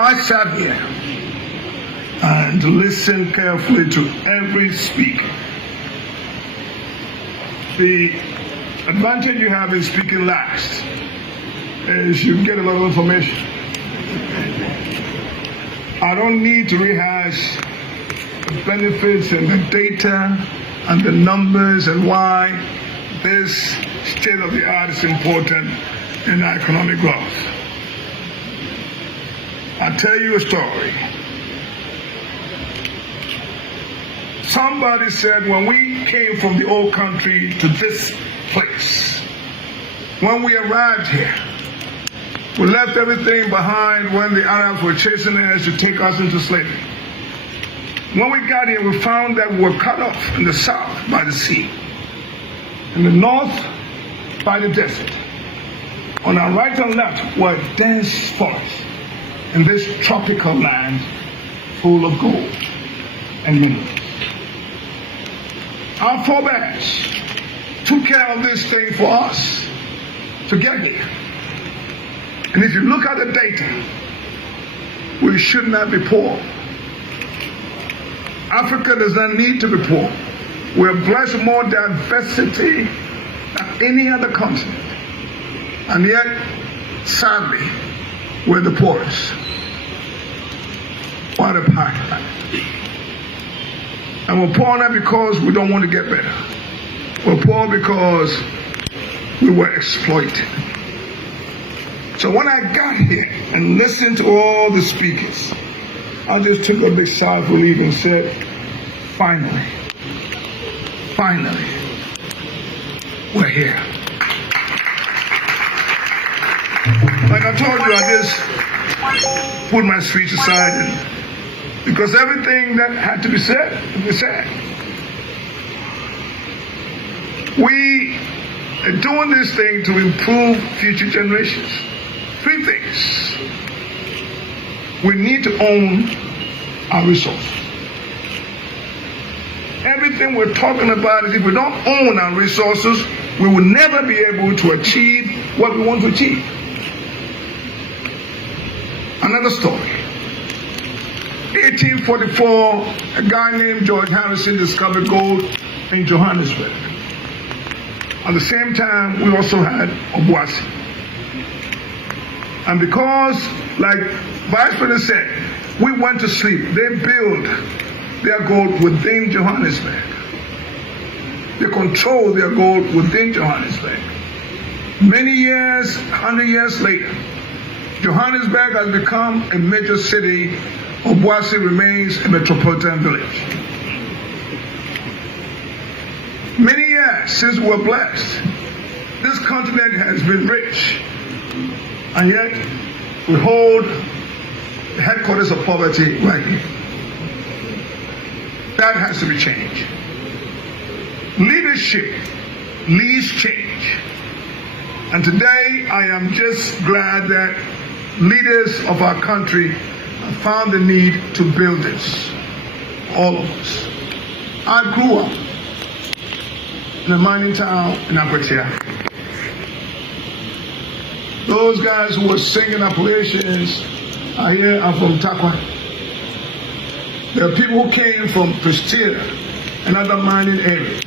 I sat here and listened carefully to every speaker. The advantage you have in speaking last is you get a lot of information. I don't need to rehash the benefits and the data and the numbers and why this state of the art is important in our economic growth. I'll tell you a story. Somebody said when we came from the old country to this place, when we arrived here, we left everything behind when the Arabs were chasing us to take us into slavery. When we got here, we found that we were cut off in the south by the sea, in the north by the desert. On our right and left were dense forests in this tropical land full of gold and minerals. Our forebears took care of this thing for us to get here. And if you look at the data, we should not be poor. Africa does not need to be poor. We're blessed with more diversity than any other continent. And yet, sadly, we're the poorest. What a pack. And we're poor not because we don't want to get better. We're poor because we were exploited. So when I got here and listened to all the speakers, I just took a big sigh of relief and said, finally, we're here. Like I told you, I just put my speech aside because everything that had to be said, was said. We are doing this thing to improve future generations. 3 things. We need to own our resources. Everything we're talking about is if we don't own our resources, we will never be able to achieve what we want to achieve. Another story. 1844, a guy named George Harrison discovered gold in Johannesburg. At the same time, we also had Obuasi. And because, like Vice President said, we went to sleep, they built their gold within Johannesburg. They control their gold within Johannesburg. Many years, 100 years later, Johannesburg has become a major city. Obuasi remains a metropolitan village. Many years since we were blessed, this continent has been rich, and yet we hold the headquarters of poverty right here. That has to be changed. Leadership leads change. And today I am just glad that leaders of our country have found the need to build this. All of us. I grew up in a mining town in Amoatia. Those guys who were singing Appalachians are here are from Takwa. There are people who came from Pristina and other mining areas.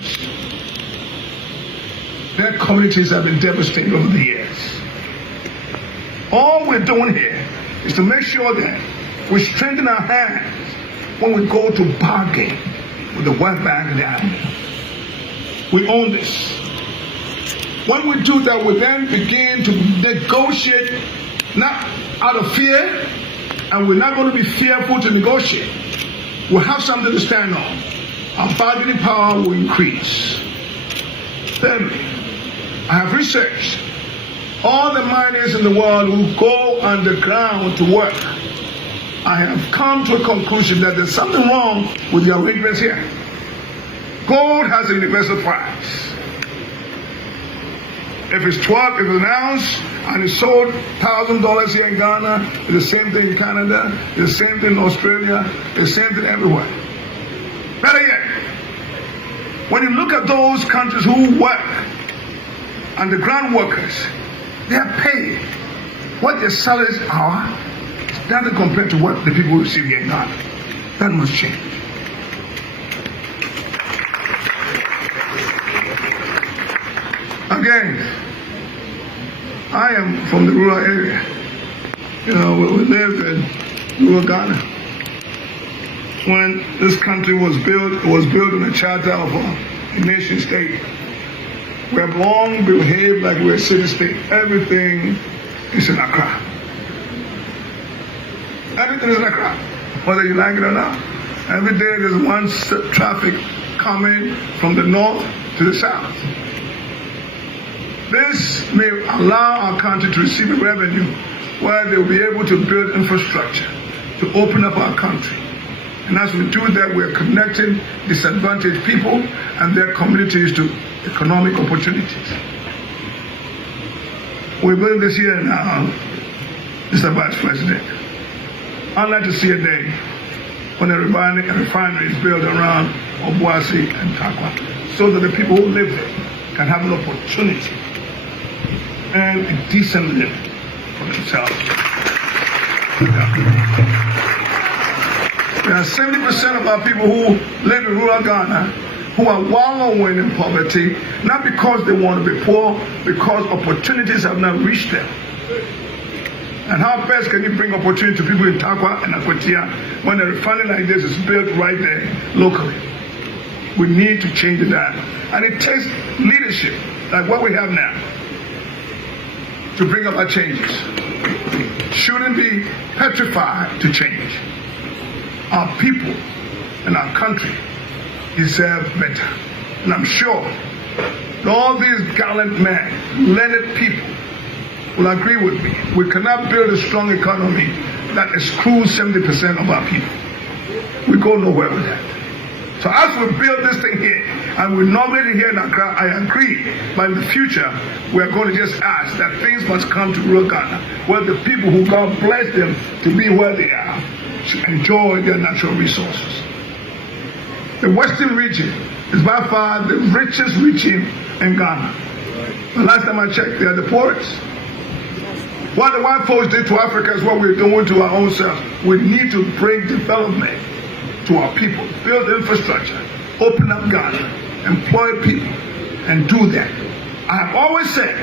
Their communities have been devastated over the years. All we're doing here is to make sure that we strengthen our hands when we go to bargain with the World Bank and the IMF. We own this. When we do that, we then begin to negotiate, not out of fear, and we're not going to be fearful to negotiate. We'll have something to stand on. Our bargaining power will increase. Thirdly, I have researched all the miners in the world who go underground to work. I have come to a conclusion that there's something wrong with the arrangements here. Gold has a universal price. If it's 12, if it's an ounce, and it's sold $1,000 here in Ghana, it's the same thing in Canada, it's the same thing in Australia, it's the same thing everywhere. Better yet, when you look at those countries who work, and the ground workers, they are paid what their salaries are, doesn't compare to what the people receive here in Ghana. That must change. Again, I am from the rural area. We lived in rural Ghana. When this country was built, it was built in a charter of a nation state. We have long behaved like we're a city state. Everything is in Accra. Everything is in Accra, whether you like it or not. Every day there's one traffic coming from the north to the south. This may allow our country to receive a revenue where they will be able to build infrastructure to open up our country. And as we do that, we're connecting disadvantaged people and their communities to economic opportunities. We're building this year now, Mr. Vice President. I'd like to see a day when a refinery is built around Obuasi and Takwa, so that the people who live there can have an opportunity and a decent living for themselves. There are 70% of our people who live in rural Ghana who are wallowing in poverty, not because they want to be poor, because opportunities have not reached them. And how best can you bring opportunity to people in Takwa and Akwatia when a refinery like this is built right there locally? We need to change that. And it takes leadership like what we have now to bring about changes. Shouldn't be petrified to change. Our people and our country deserve better. And I'm sure that all these gallant men, learned people, will agree with me. We cannot build a strong economy that excludes 70% of our people. We go nowhere with that. So as we build this thing here, and we nominate it here in Accra, I agree. But in the future, we are going to just ask that things must come to rural Ghana, where the people who God bless them to be where they are, should enjoy their natural resources. The Western region is by far the richest region in Ghana. The last time I checked, they are the poorest. What the white folks did to Africa is what we're doing to our own selves. We need to bring development to our people, build infrastructure, open up Ghana, employ people, and do that. I have always said,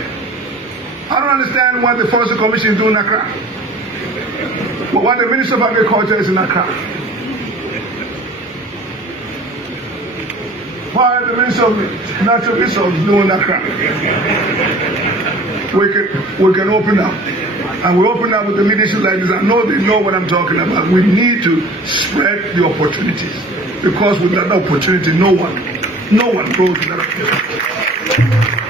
I don't understand what the Forestry Commission is doing in Accra, but what the Minister of Agriculture is in Accra. Why the Minister of Natural Resources doing in Accra? We can open up. And we open up with the leadership like this. I know they know what I'm talking about. We need to spread the opportunities. Because without opportunity, no one grows without opportunity.